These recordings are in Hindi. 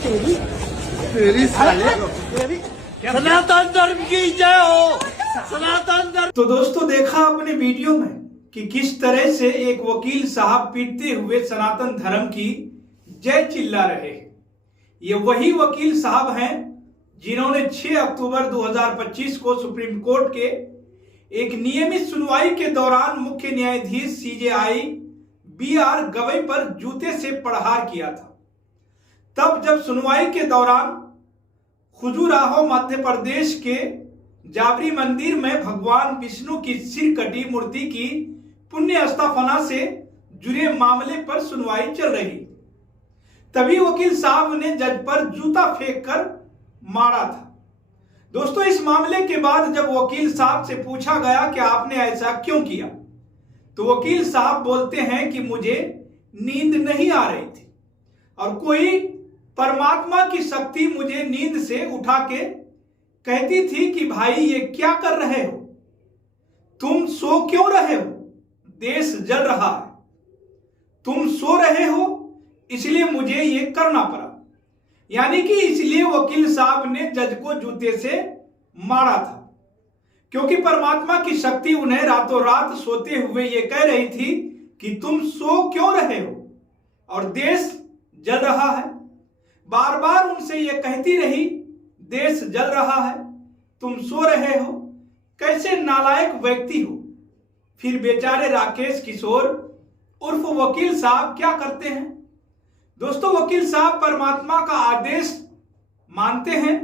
तेरी साले सनातन धर्म की जय हो, सनातन धर्म। तो दोस्तों देखा अपने वीडियो में कि किस तरह से एक वकील साहब पीटते हुए सनातन धर्म की जय चिल्ला रहे हैं। ये वही वकील साहब हैं जिन्होंने 6 अक्टूबर 2025 को सुप्रीम कोर्ट के एक नियमित सुनवाई के दौरान मुख्य न्यायाधीश सीजेआई बीआर गवई पर जूते से प्रहार किया था। तब जब सुनवाई के दौरान खजुराहो मध्य प्रदेश के जाबरी मंदिर में भगवान विष्णु की सिर कटी मूर्ति की पुण्य स्थापना से जुड़े मामले पर सुनवाई चल रही, तभी वकील साहब ने जज पर जूता फेंक कर मारा था। दोस्तों इस मामले के बाद जब वकील साहब से पूछा गया कि आपने ऐसा क्यों किया, तो वकील साहब बोलते हैं कि मुझे नींद नहीं आ रही थी और कोई परमात्मा की शक्ति मुझे नींद से उठा के कहती थी कि भाई ये क्या कर रहे हो, तुम सो क्यों रहे हो, देश जल रहा है, तुम सो रहे हो इसलिए मुझे ये करना पड़ा। यानी कि इसलिए वकील साहब ने जज को जूते से मारा था, क्योंकि परमात्मा की शक्ति उन्हें रातों रात सोते हुए ये कह रही थी कि तुम सो क्यों रहे हो और देश जल रहा है। बार बार उनसे ये कहती रही देश जल रहा है, तुम सो रहे हो, कैसे नालायक व्यक्ति हो। फिर बेचारे राकेश किशोर उर्फ वकील साहब क्या करते हैं। दोस्तों वकील साहब परमात्मा का आदेश मानते हैं,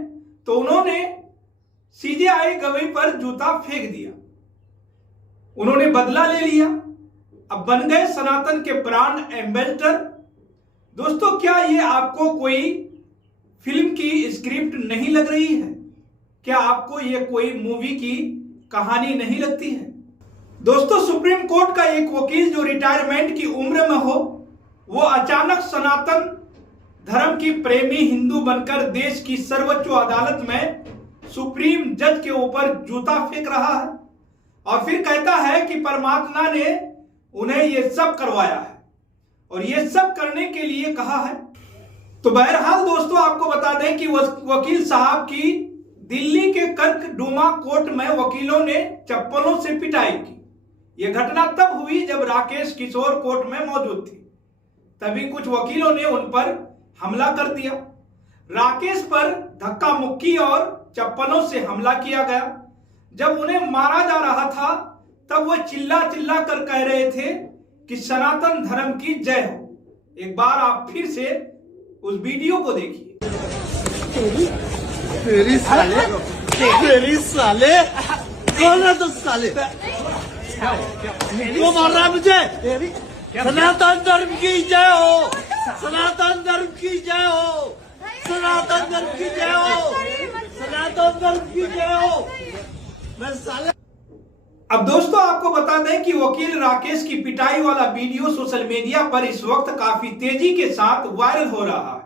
तो उन्होंने सीजेआई गवई पर जूता फेंक दिया, उन्होंने बदला ले लिया, अब बन गए सनातन के ब्रांड एम्बेसडर। दोस्तों क्या ये आपको कोई फिल्म की स्क्रिप्ट नहीं लग रही है? क्या आपको ये कोई मूवी की कहानी नहीं लगती है? दोस्तों सुप्रीम कोर्ट का एक वकील जो रिटायरमेंट की उम्र में हो, वो अचानक सनातन धर्म की प्रेमी हिंदू बनकर देश की सर्वोच्च अदालत में सुप्रीम जज के ऊपर जूता फेंक रहा है और फिर कहता है कि परमात्मा ने उन्हें ये सब करवाया है और ये सब करने के लिए कहा है। तो बहरहाल दोस्तों आपको बता दें कि वकील साहब की दिल्ली के कर्कडुमा कोर्ट में वकीलों ने चप्पलों से पिटाई की। यह घटना तब हुई जब राकेश किशोर कोर्ट में मौजूद थे, तभी कुछ वकीलों ने उन पर हमला कर दिया। राकेश पर धक्का मुक्की और चप्पलों से हमला किया गया। जब उन्हें मारा जा रहा था तब वह चिल्ला चिल्ला कर कह रहे थे कि सनातन धर्म की जय हो। एक बार आप फिर से उस वीडियो को देखिए। तेरी साले कौन है तो साले वो मार रहा है मुझे। सनातन धर्म की जय हो, सनातन धर्म की जय हो, सनातन धर्म की जय हो, सनातन धर्म की जय हो। मैं साले। अब दोस्तों आपको बता दें कि वकील राकेश की पिटाई वाला वीडियो सोशल मीडिया पर इस वक्त काफी तेजी के साथ वायरल हो रहा है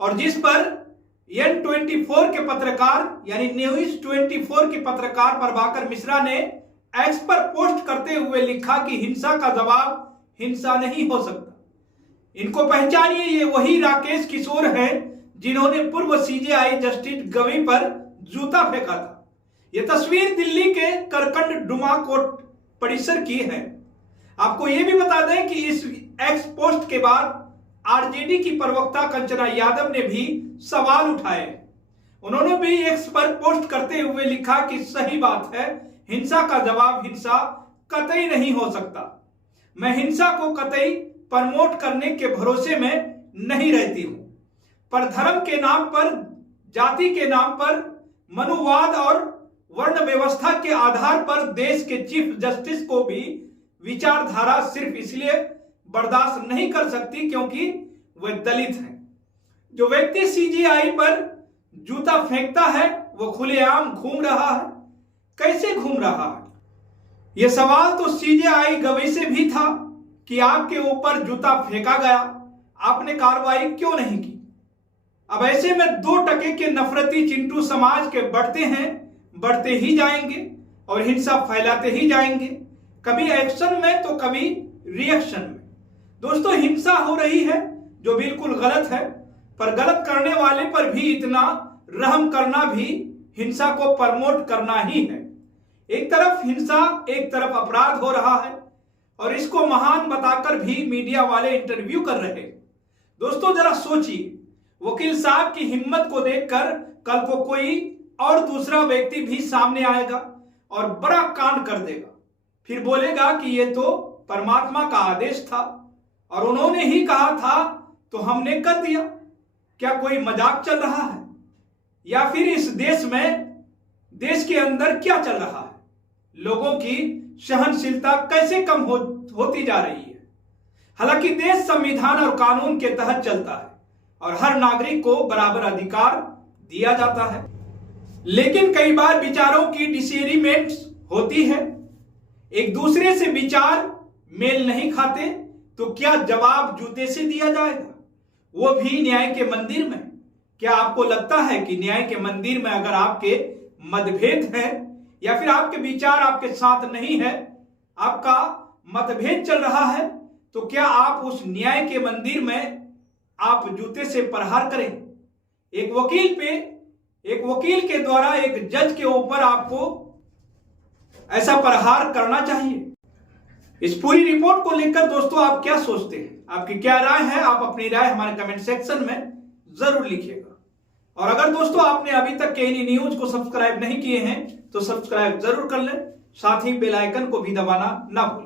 और जिस पर N24 के पत्रकार यानी न्यूज 24 के पत्रकार प्रभाकर मिश्रा ने एक्स पर पोस्ट करते हुए लिखा कि हिंसा का जवाब हिंसा नहीं हो सकता। इनको पहचानिए, ये वही राकेश किशोर हैं जिन्होंने पूर्व सीजेआई जस्टिस गवई पर जूता फेंका था। यह तस्वीर दिल्ली के कर्कडुमा कोर्ट परिसर की है। आपको यह भी बता दें कि इस एक्स पोस्ट के बाद आरजेडी की प्रवक्ता कंचना यादव ने भी सवाल उठाए। उन्होंने भी एक्स पर पोस्ट करते हुए लिखा कि सही बात है, हिंसा का जवाब हिंसा कतई नहीं हो सकता। मैं हिंसा को कतई प्रमोट करने के भरोसे में नहीं रहती हूं, पर धर्म के नाम पर, जाति के नाम पर, मनुवाद और वर्ण व्यवस्था के आधार पर देश के चीफ जस्टिस को भी विचारधारा सिर्फ इसलिए बर्दाश्त नहीं कर सकती क्योंकि वह दलित है। जो व्यक्ति सीजेआई पर जूता फेंकता है वो खुलेआम घूम रहा है। कैसे घूम रहा है? यह सवाल तो सीजेआई गवई से भी था कि आपके ऊपर जूता फेंका गया, आपने कार्रवाई क्यों नहीं की। अब ऐसे में 2 टके के नफरती चिंटू समाज के बढ़ते हैं, बढ़ते ही जाएंगे और हिंसा फैलाते ही जाएंगे, कभी एक्शन में तो कभी रिएक्शन में। दोस्तों हिंसा हो रही है जो बिल्कुल गलत है, पर गलत करने वाले पर भी इतना रहम करना भी हिंसा को प्रमोट करना ही है। एक तरफ हिंसा, एक तरफ अपराध हो रहा है और इसको महान बताकर भी मीडिया वाले इंटरव्यू कर रहे हैं। दोस्तों जरा सोचिए, वकील साहब की हिम्मत को देखकर कल को कोई और दूसरा व्यक्ति भी सामने आएगा और बड़ा कांड कर देगा, फिर बोलेगा कि ये तो परमात्मा का आदेश था और उन्होंने ही कहा था तो हमने कर दिया। क्या कोई मजाक चल रहा है? या फिर इस देश में, देश के अंदर क्या चल रहा है? लोगों की सहनशीलता कैसे कम होती जा रही है? हालांकि देश संविधान और कानून के तहत चलता है और हर नागरिक को बराबर अधिकार दिया जाता है, लेकिन कई बार विचारों की डिसएग्रीमेंट होती है, एक दूसरे से विचार मेल नहीं खाते, तो क्या जवाब जूते से दिया जाएगा, वो भी न्याय के मंदिर में? क्या आपको लगता है कि न्याय के मंदिर में अगर आपके मतभेद है या फिर आपके विचार आपके साथ नहीं है, आपका मतभेद चल रहा है, तो क्या आप उस न्याय के मंदिर में आप जूते से प्रहार करें? एक वकील के द्वारा एक जज के ऊपर आपको ऐसा प्रहार करना चाहिए? इस पूरी रिपोर्ट को लेकर दोस्तों आप क्या सोचते हैं? आपकी क्या राय है? आप अपनी राय हमारे कमेंट सेक्शन में जरूर लिखिएगा। और अगर दोस्तों आपने अभी तक केएनई न्यूज को सब्सक्राइब नहीं किए हैं तो सब्सक्राइब जरूर कर लें, साथ ही बेल आइकन को भी दबाना ना भूलें।